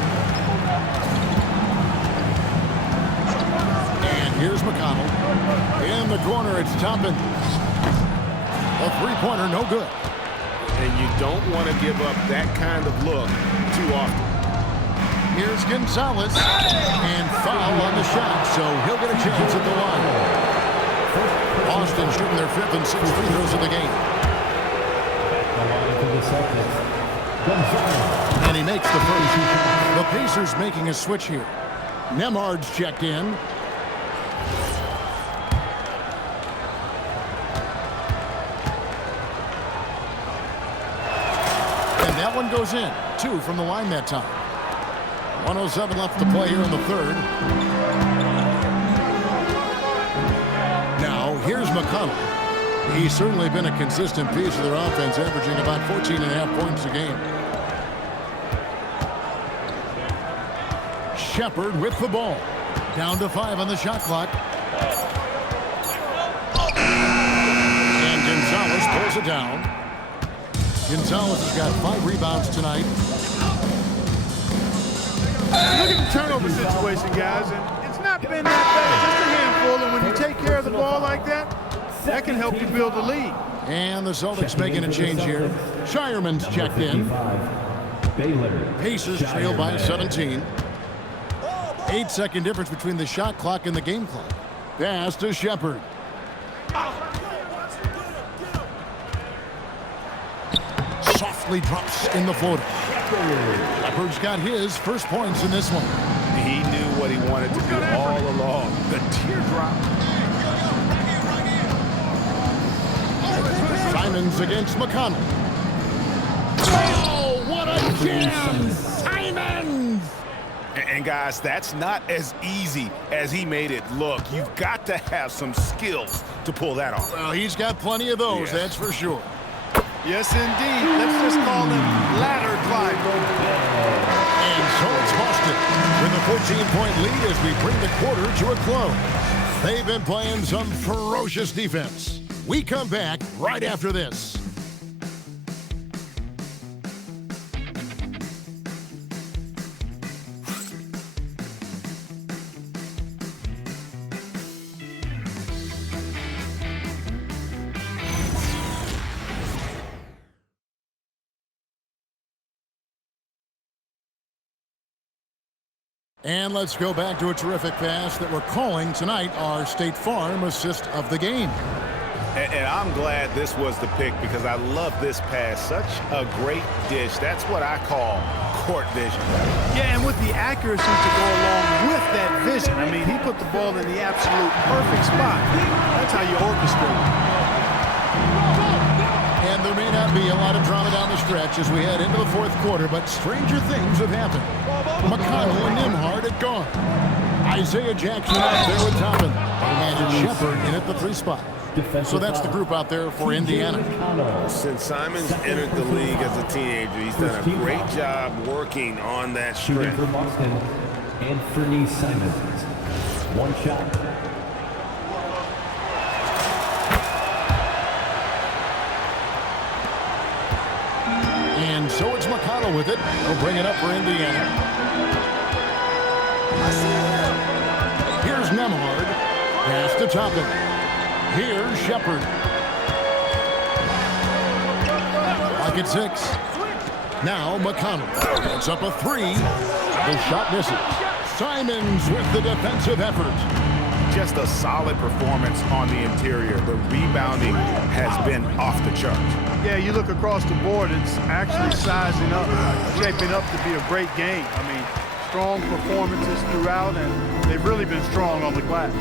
And here's McConnell. In the corner, it's Toppin. A three-pointer, no good. And you don't want to give up that kind of look too often. Here's Gonzalez, and foul on the shot, so he'll get a chance at the line. Boston shooting their 5th and 6th free throws of the game. And he makes the first. The Pacers making a switch here. Nembhard's checked in. And that one goes in. 2 from the line that time. 1:07 left to play here in the third. Now, here's McConnell. He's certainly been a consistent piece of their offense, averaging about 14.5 points a game. Shepard with the ball. Down to 5 on the shot clock. And Gonzalez pulls it down. Gonzalez has got 5 rebounds tonight. Look at the turnover situation, guys, and it's not been that bad, just a handful, and when you take care of the ball like that, that can help you build a lead. And the Celtics making a change here. Shireman's checked in. Pacers trail by 17. 8-second difference between the shot clock and the game clock. Pass to Shepard. Softly drops in the floater. Shepard's got his first points in this one. He knew what he wanted to do all along. The teardrop. Simons against McConnell. Oh, what a jam! Simons! And guys, that's not as easy as he made it look. You've got to have some skills to pull that off. Well, he's got plenty of those, that's for sure. Yes, indeed. Let's just call him ladder climber. And so it's Boston with a 14-point lead as we bring the quarter to a close. They've been playing some ferocious defense. We come back right after this. And let's go back to a terrific pass that we're calling tonight our State Farm assist of the game. And I'm glad this was the pick because I love this pass. Such a great dish. That's what I call court vision. Yeah, and with the accuracy to go along with that vision. I mean, he put the ball in the absolute perfect spot. That's how you orchestrate it. And there may not be a lot of drama down the stretch as we head into the fourth quarter, but stranger things have happened. McConnell and Nembhard at guard. Isaiah Jackson out there with Toppin. And Shepard in at the 3 spot. So that's the group out there for Indiana. Since Simons entered the league as a teenager, he's done a great job working on that strength. For Boston, Anthony Simons. 1 shot. And so it's McConnell with it. We'll bring it up for Indiana. Here's Nembhard. Pass to Toppin. Here's Shepard. Clock at 6. Now McConnell. It's up a 3. The shot misses. Simons with the defensive effort. Just a solid performance on the interior. The rebounding has been off the charts. Yeah, you look across the board, it's actually sizing up, shaping up to be a great game. I mean, strong performances throughout, and they've really been strong on the glass.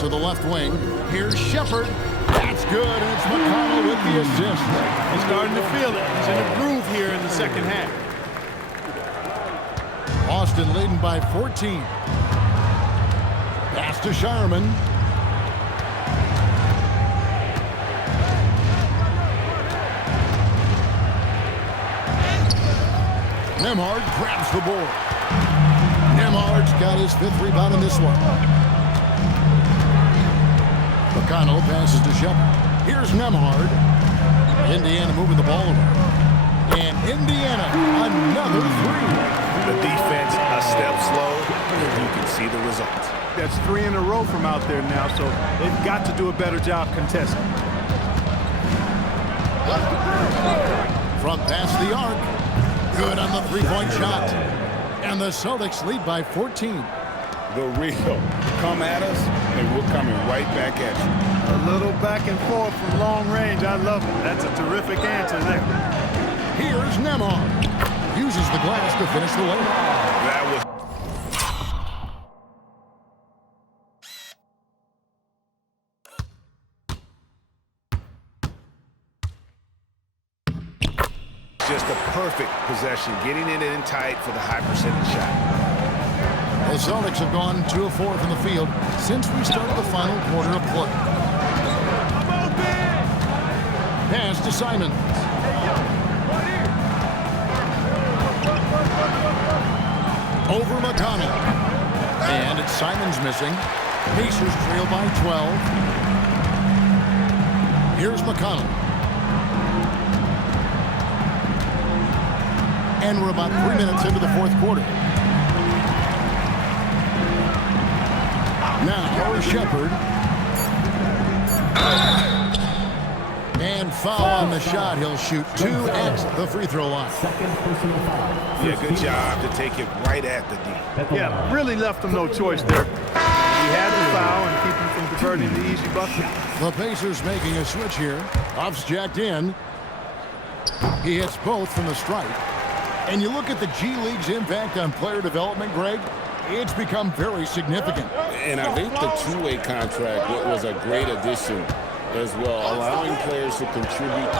To the left wing. Here's Shepard. That's good, and it's McConnell with the assist. He's starting to feel it. He's in a groove here in the second half. Boston leading by 14. Pass to Sharman. Nembhard grabs the board. Nembhard's got his 5th rebound in this one. McConnell passes to Shepard. Here's Nembhard. Indiana moving the ball around. And Indiana, another 3. The defense a step slow, and you can see the results. That's 3 in a row from out there now, so they've got to do a better job contesting. From past the arc. Good on the 3-point shot. And the Celtics lead by 14. The real come at us, and we're coming right back at you. A little back and forth from long range. I love it. That's a terrific answer there. Here's Nembhard. Uses the glass to finish the layup. That was just a perfect possession, getting it in tight for the high percentage shot. The Celtics have gone 2 of 4 from the field since we started the final quarter of play. Pass to Simons. Over McConnell. And it's Simons missing. Pacers trail by 12. Here's McConnell. And we're about 3 minutes into the fourth quarter. Now Shepard. And foul on the shot. He'll shoot 2 at the free throw line. Yeah, good job to take it right at the D. Yeah, really left him no choice there. He had the foul and keep him from converting the easy bucket. The Pacers making a switch here. Huff's jacked in. He hits both from the stripe. And you look at the G League's impact on player development, Greg, it's become very significant. And I think the two-way contract was a great addition as well, allowing players to contribute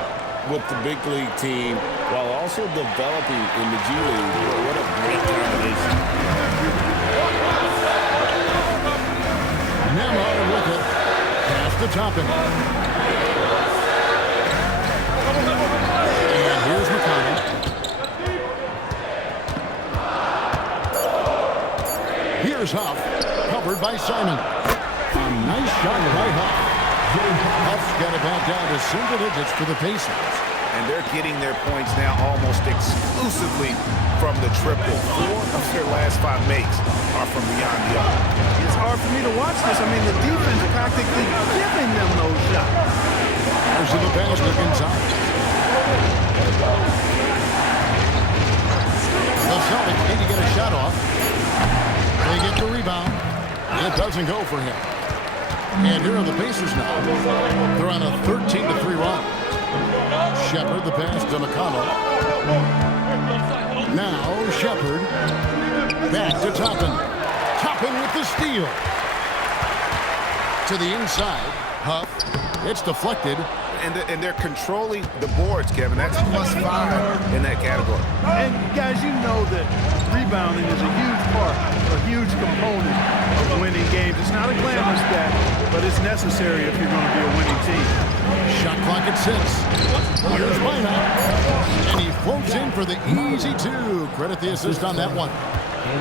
with the big league team while also developing in the G League. What a great combination. Nembhard with it. Pass to Toppin. And here's McConnell. Here's Huff, covered by Simon. A nice shot by Huff. Huff's got it back down to single digits for the Pacers. And they're getting their points now almost exclusively from the triple. 4 of their last 5 makes are from beyond the arc. It's hard for me to watch this. I mean, the defense is practically giving them those shots. There's the pass to Gonzalez. The The Celtics need to get a shot off. They get the rebound. It doesn't go for him. And here are the Pacers now. They're on a 13-3 run. Shepard, the pass to McConnell. Now Shepard. Back to Toppin. Toppin with the steal. To the inside. Huff. It's deflected. And they're controlling the boards, Kevin. That's +5 in that category. And guys, you know that rebounding is a huge part, a huge component of winning games. It's not a glamorous stat, but it's necessary if you're going to be a winning team. Shot clock at 6. Here's Minot. And he floats in for the easy 2. Credit the assist on that one.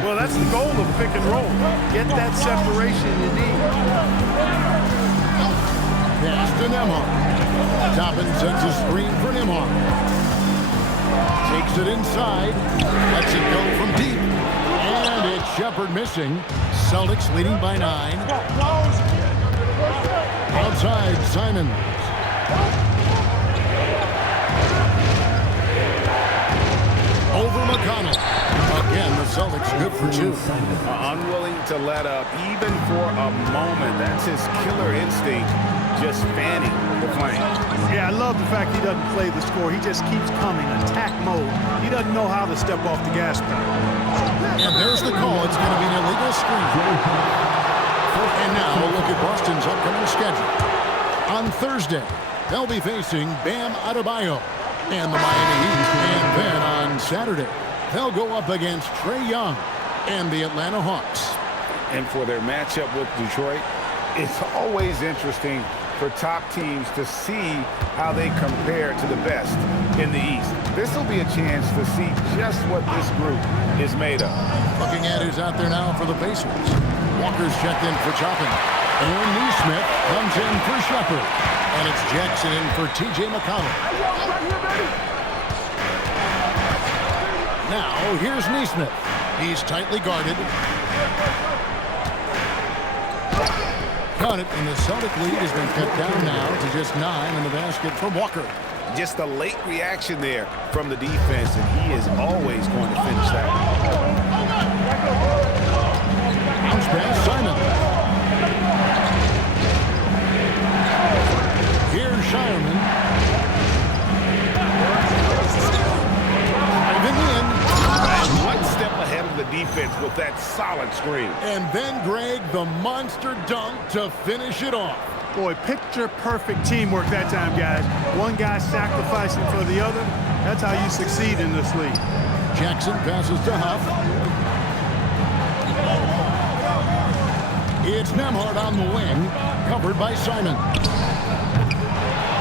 Well, that's the goal of pick and roll. Get that separation you need. Pass to Nembhard. Toppin sets a screen for Nembhard. Takes it inside. Lets it go from deep. And it's Shepard missing. Celtics leading by 9. Outside, Simons. Over McConnell. Again, the Celtics good for 2. Unwilling to let up even for a moment. That's his killer instinct, just fanning the flame. Yeah, I love the fact he doesn't play the score. He just keeps coming, attack mode. He doesn't know how to step off the gas pedal. And there's the call. It's going to be an illegal screen. And now we'll look at Boston's upcoming schedule. On Thursday, they'll be facing Bam Adebayo and the Miami Heat. And then on Saturday, they'll go up against Trae Young and the Atlanta Hawks. And for their matchup with Detroit, it's always interesting for top teams to see how they compare to the best in the East. This will be a chance to see just what this group is made of. Looking at who's out there now for the Pacers. Walker's checked in for Toppin. And Neesmith comes in for Shepard. And it's Jackson in for T.J. McConnell. Now, here's Neesmith. He's tightly guarded. Got it, and the Celtic lead has been cut down now to just 9 in the basket from Walker. Just a late reaction there from the defense, and he is always going to finish that. Bounce pass, Simon. Here's Shireman. Driving in. One step ahead of the defense with that solid screen. And then Greg, the monster dunk to finish it off. Boy, picture-perfect teamwork that time, guys. One guy sacrificing for the other. That's how you succeed in this league. Jackson passes to Huff. It's Nembhard on the wing, covered by Simon.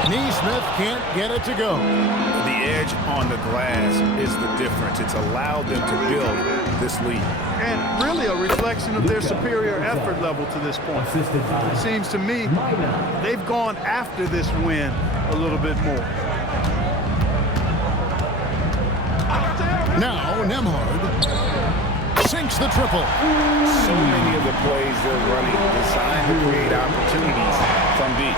Neesmith can't get it to go. The edge on the glass is the difference. It's allowed them to build this lead. And really a reflection of their superior effort level to this point. It seems to me they've gone after this win a little bit more. Now Nembhard sinks the triple. So many of the plays they're running designed to create opportunities from deep.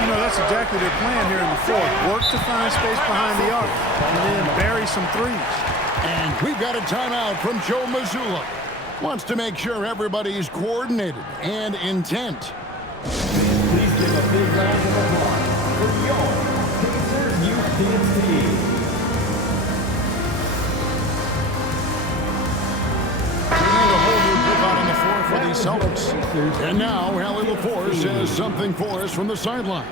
You know, that's exactly their plan here in the fourth. Work to find space behind the arc and then bury some threes. And we've got a timeout from Joe Mazzulla. Wants to make sure everybody's coordinated and intent. Please give a big round of applause for your Pacers Youth team. For the Celtics. And now, Allie LaForce says something for us from the sideline.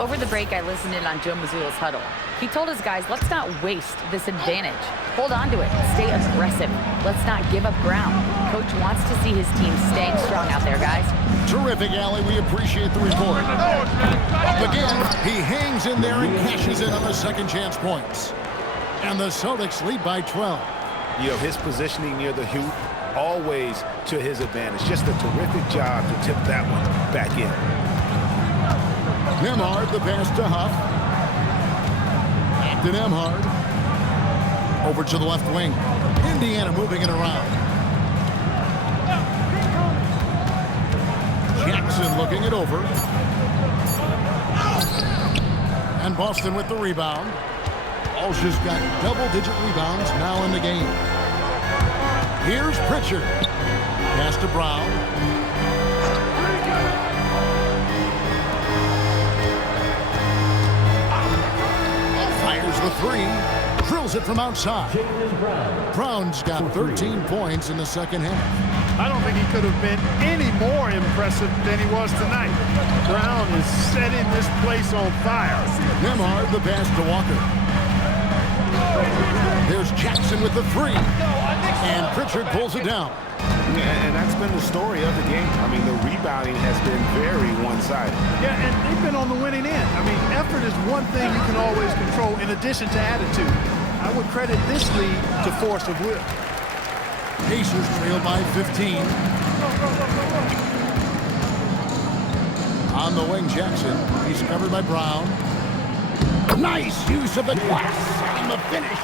Over the break, I listened in on Joe Mazzulla's huddle. He told his guys, let's not waste this advantage. Hold on to it. Stay aggressive. Let's not give up ground. Coach wants to see his team staying strong out there, guys. Terrific, Allie. We appreciate the report. Up again, he hangs in there and cashes in on the second chance points. And the Celtics lead by 12. You know, his positioning near the hoop, always to his advantage. Just a terrific job to tip that one back in. Nembhard, the pass to Huff. To Nembhard. Over to the left wing. Indiana moving it around. Jackson looking it over. And Boston with the rebound. Walsh has got double-digit rebounds now in the game. Here's Pritchard. Pass to Brown. Fires the three. Drills it from outside. Brown's got 13 points in the second half. I don't think he could have been any more impressive than he was tonight. Brown is setting this place on fire. Nembhard the pass to Walker. There's Jackson with the three. And Pritchard pulls it down. And that's been the story of the game. I mean, the rebounding has been very one-sided. Yeah, and they've been on the winning end. I mean, effort is one thing you can always control in addition to attitude. I would credit this lead to force of will. Pacers trail by 15. On the wing, Jackson. He's covered by Brown. Nice use of the glass on the finish.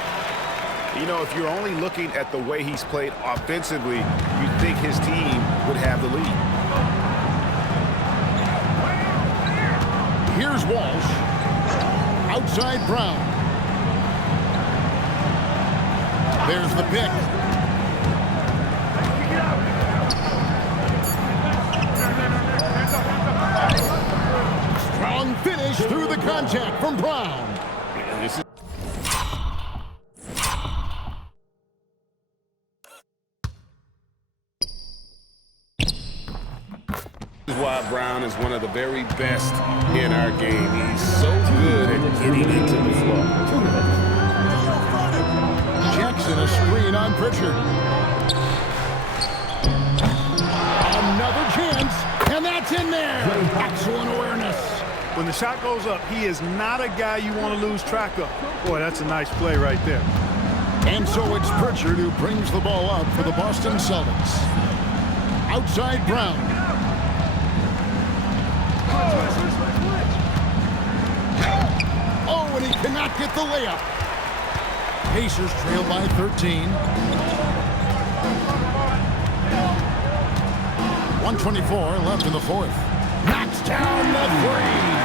You know, if you're only looking at the way he's played offensively, you'd think his team would have the lead. Here's Walsh. Outside Brown. There's the pick. Strong finish through the contact from Brown. This is why Brown is one of the very best in our game. He's so good at getting into the flow. Jackson, a screen on Pritchard. Another chance, and that's in there. Excellent awareness. When the shot goes up, he is not a guy you want to lose track of. Boy, that's a nice play right there. And so it's Pritchard who brings the ball up for the Boston Celtics. Outside Brown. Oh, and he cannot get the layup. Pacers trail by 13. 1:24 left in the fourth. Knocks down the three.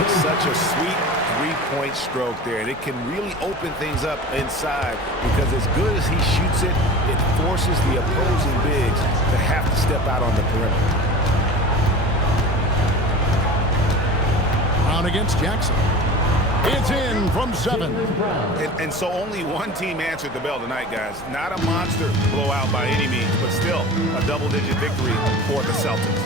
It's such a sweet three-point stroke there, and it can really open things up inside because as good as he shoots it, it forces the opposing bigs to have to step out on the perimeter. Brown against Jackson. It's in from 7. And so only one team answered the bell tonight, guys. Not a monster blowout by any means, but still a double-digit victory for the Celtics.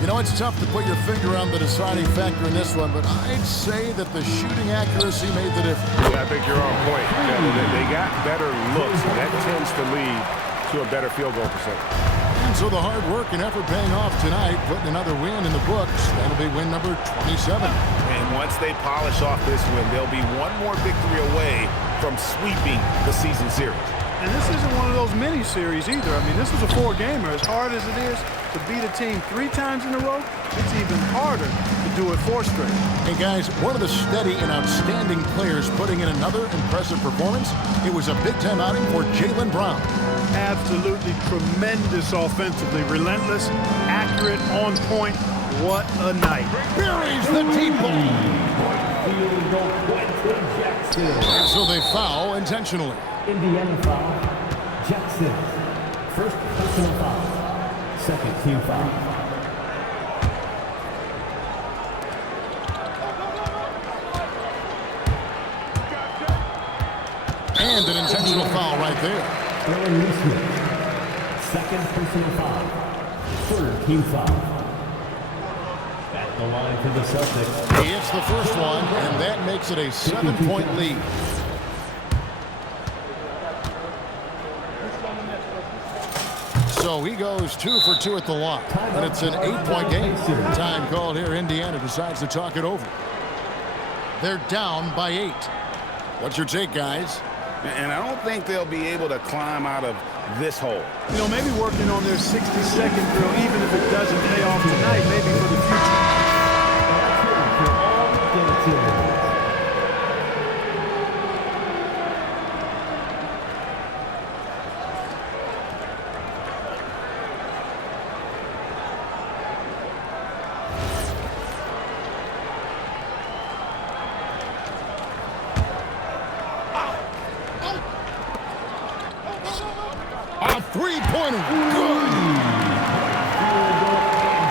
You know, it's tough to put your finger on the deciding factor in this one, but I'd say that the shooting accuracy made the difference. Yeah, I think you're on point. Yeah, they got better looks, and that tends to lead to a better field goal percentage. And so the hard work and effort paying off tonight, putting another win in the books. That'll be win number 27. And once they polish off this win, they'll be one more victory away from sweeping the season series. And this isn't one of those mini-series either. I mean, this is a 4-gamer. As hard as it is to beat a team 3 times in a row, it's even harder to do it 4 straight. Hey, guys, one of the steady and outstanding players putting in another impressive performance. It was a big-time outing for Jaylen Brown. Absolutely tremendous offensively. Relentless, accurate, on point. What a night. Buries the deep ball. So they foul intentionally. Indiana foul. Jackson. First personal foul. Second team foul. And an intentional foul right there. Aaron Nesmith. Second personal foul. Third team foul. At the line for the Celtics. He hits the first one, and that makes it a 7-point lead. So he goes 2 for 2 at the line, and it's an 8-point game. Time called here. Indiana decides to talk it over. They're down by 8. What's your take, guys? And I don't think they'll be able to climb out of this hole. You know, maybe working on their 60-second drill, even if it doesn't pay off tonight, maybe for the future. A 3 Three-pointer.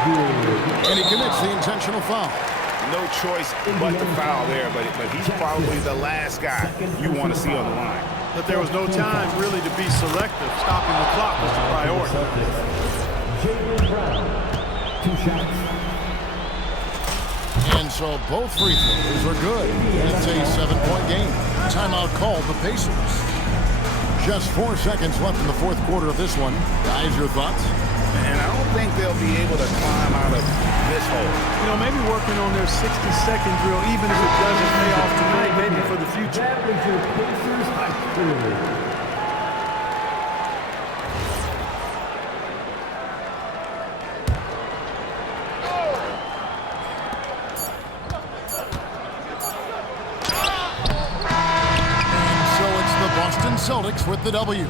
Good. And he commits the intentional foul. No choice but to foul there, but he's probably the last guy you want to see on the line. But there was no time really to be selective. Stopping the clock was the priority. Jaylen Brown, 2 shots. And so both free throws are good. It's a 7-point game. Timeout called the Pacers. Just 4 seconds left in the fourth quarter of this one. Guys, your thoughts? And I don't think they'll be able to climb out of this hole. You know, maybe working on their 60-second drill, even if it doesn't pay off tonight, maybe for the future. That was your Pacers high school. Celtics with the W.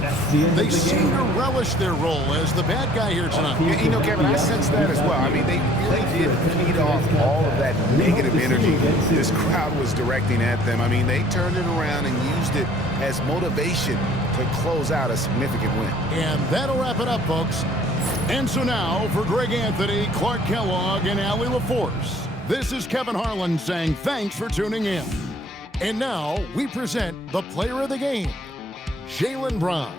They seem to relish their role as the bad guy here tonight. You know, Kevin, I sense that as well. I mean, they really did feed off all of that negative energy this crowd was directing at them. I mean, they turned it around and used it as motivation to close out a significant win. And that'll wrap it up, folks. And so now, for Greg Anthony, Clark Kellogg, and Allie LaForce, this is Kevin Harlan saying thanks for tuning in. And now, we present the player of the game, Jaylen Brown.